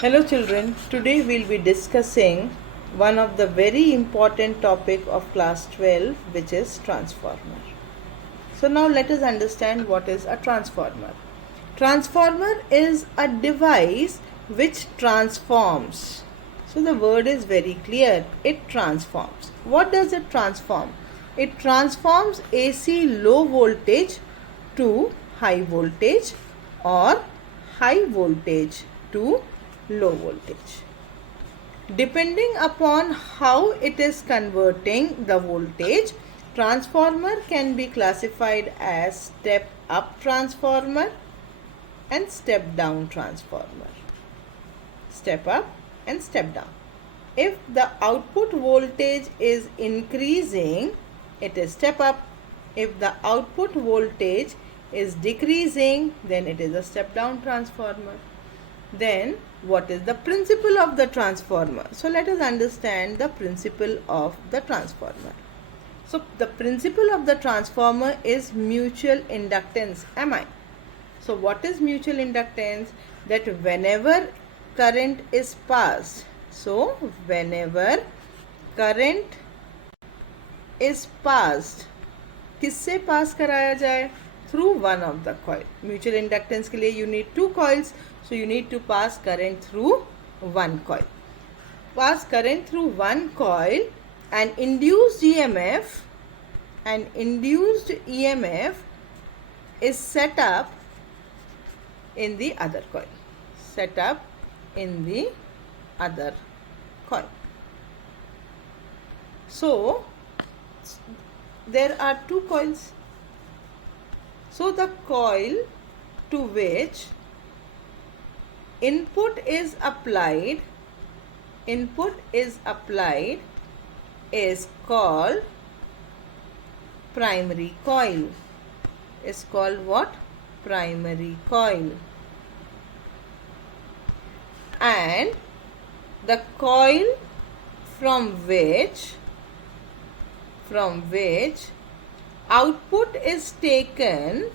Hello children, today we'll be discussing one of the very important topic of class 12, which is transformer. So now let us understand what is a transformer. Transformer is a device which transforms. So the word is very clear, it transforms. What does it transform? It transforms AC low voltage to high voltage or high voltage to low voltage. Depending upon how it is converting the voltage, transformer can be classified as step up transformer and step down transformer. Step up and step down. If the output voltage is increasing, it is step up. If the output voltage is decreasing, then it is a step down transformer. Then what is the principle of the transformer? So let us understand the principle of the transformer. So the principle of the transformer is mutual inductance. So what is mutual inductance? That whenever current is passed, so whenever current is passed, किससे पास कराया जाए? Through one of the coil. Mutual inductance के लिए you need two coils, so you need to pass current through one coil. Pass current through one coil and induced EMF is set up in the other coil. Set up in the other coil. So there are two coils. So the coil to which input is applied is called primary coil. Is called what? Primary coil. And the coil from which output is taken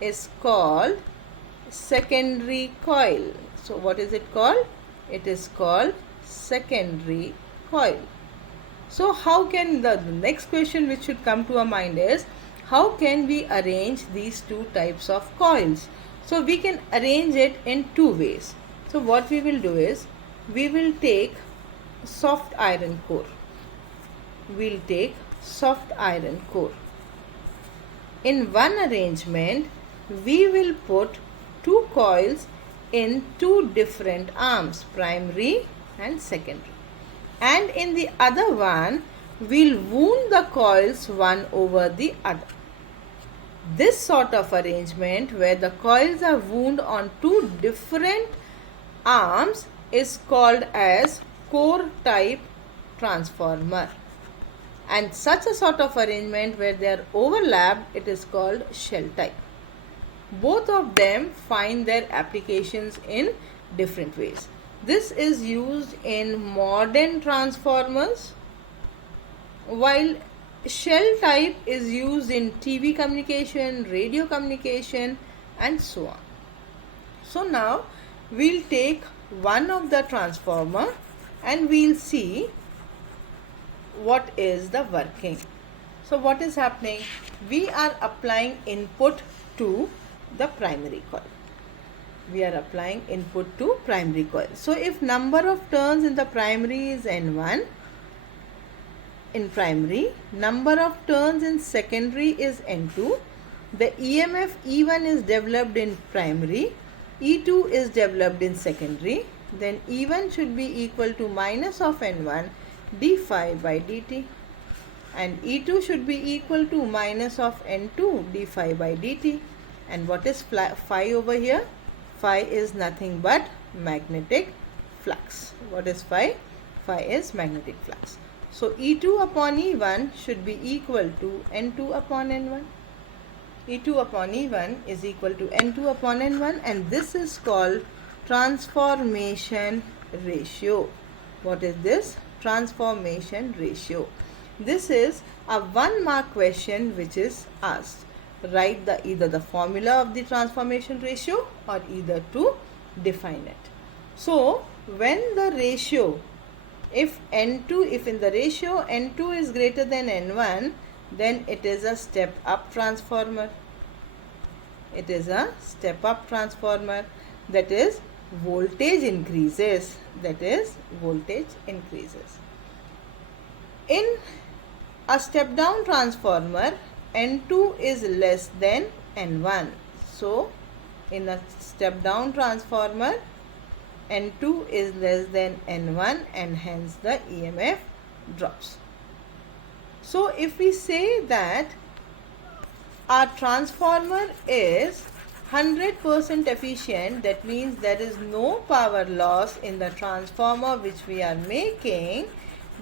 is called secondary coil. So what is it called? It is called secondary coil. So how can the next question which should come to our mind is, how can we arrange these two types of coils? So we can arrange it in two ways. So what we will do is, we will take soft iron core. We'll take soft iron core. In one arrangement, we will put two coils in two different arms, primary and secondary. And in the other one, we'll wound the coils one over the other. This sort of arrangement, where the coils are wound on two different arms, is called as core type transformer. And such a sort of arrangement where they are overlapped, it is called shell type. Both of them find their applications in different ways. This is used in modern transformers, while shell type is used in TV communication, radio communication, and so on. So now we'll take one of the transformer and we'll see what is the working. So what is happening? We are applying input to the primary coil. We are applying input to primary coil. So if number of turns in the primary is N1 in primary, number of turns in secondary is N2, the EMF E1 is developed in primary, E2 is developed in secondary, then E1 should be equal to minus of N1 d phi by dt, and E2 should be equal to minus of N2 d phi by dt. And what is phi over here? Phi is nothing but magnetic flux. What is phi? Phi is magnetic flux. So E2 upon E1 should be equal to N2 upon N1. E2 upon E1 is equal to N2 upon N1, and this is called transformation ratio. What is this? Transformation ratio. This is a 1 mark question which is asked. write either the formula of the transformation ratio or either to define it. So when the ratio, if in the ratio N2 is greater than N1, then it is a step up transformer. It is a step up transformer, that is voltage increases, In a step down transformer, N2 is less than N1. So in a step down transformer, N2 is less than N1 and hence the EMF drops. So if we say that our transformer is 100% efficient, that means there is no power loss in the transformer which we are making,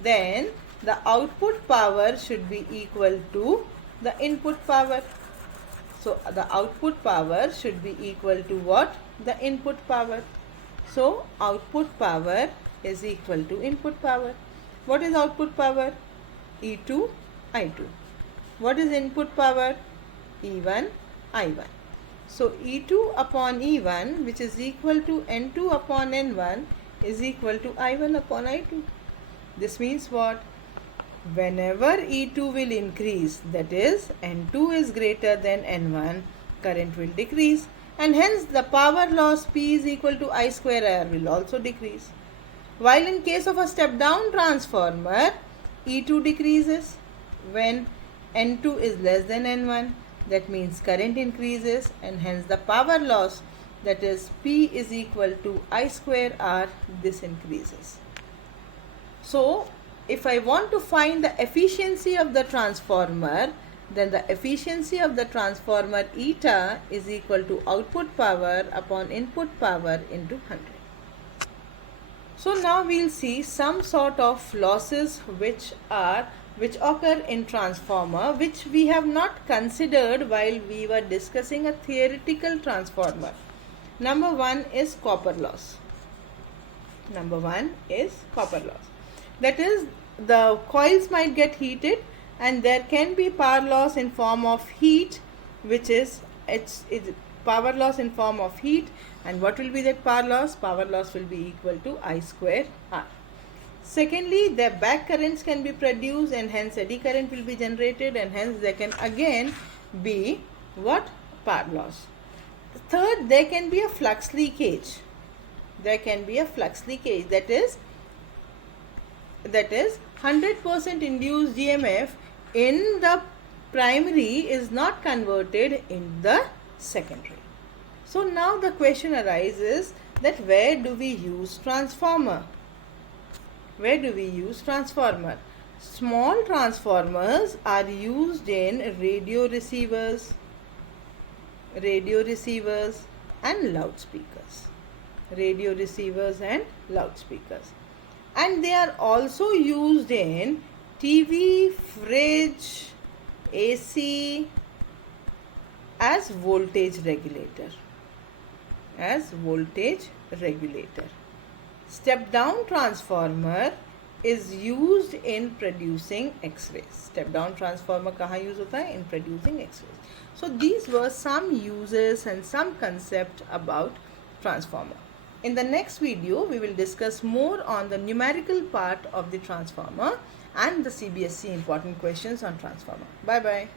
then the output power should be equal to the input power. So the output power should be equal to what? The input power. So output power is equal to input power. What is output power? E2, I2. What is input power? E1, I1. So E2 upon E1, which is equal to N2 upon N1, is equal to I1 upon I2. This means what? Whenever E2 will increase, that is N2 is greater than N1, current will decrease, and hence the power loss P is equal to I square R will also decrease. While in case of a step down transformer, E2 decreases when N2 is less than N1. That means current increases and hence the power loss, that is P is equal to I square R, this increases. So if I want to find the efficiency of the transformer, then the efficiency of the transformer eta is equal to output power upon input power into 100. So now we'll see some sort of losses which occur in transformer, which we have not considered while we were discussing a theoretical transformer. Number one is copper loss. That is, the coils might get heated and there can be power loss in form of heat, which is power loss in form of heat. And what will be that power loss? Power loss will be equal to I square R. Secondly, the back currents can be produced and hence eddy current will be generated and hence there can again be what? Power loss. Third, there can be a flux leakage. That is 100% induced EMF in the primary is not converted in the secondary. So now the question arises that where do we use transformer? Small transformers are used in radio receivers and loudspeakers. And they are also used in TV, fridge, AC as voltage regulator. Step down transformer is used in producing X-rays. Step down transformer kahan use hota hai? In producing X-rays. So these were some uses and some concept about transformer. In the next video, we will discuss more on the numerical part of the transformer and the CBSE important questions on transformer. Bye bye.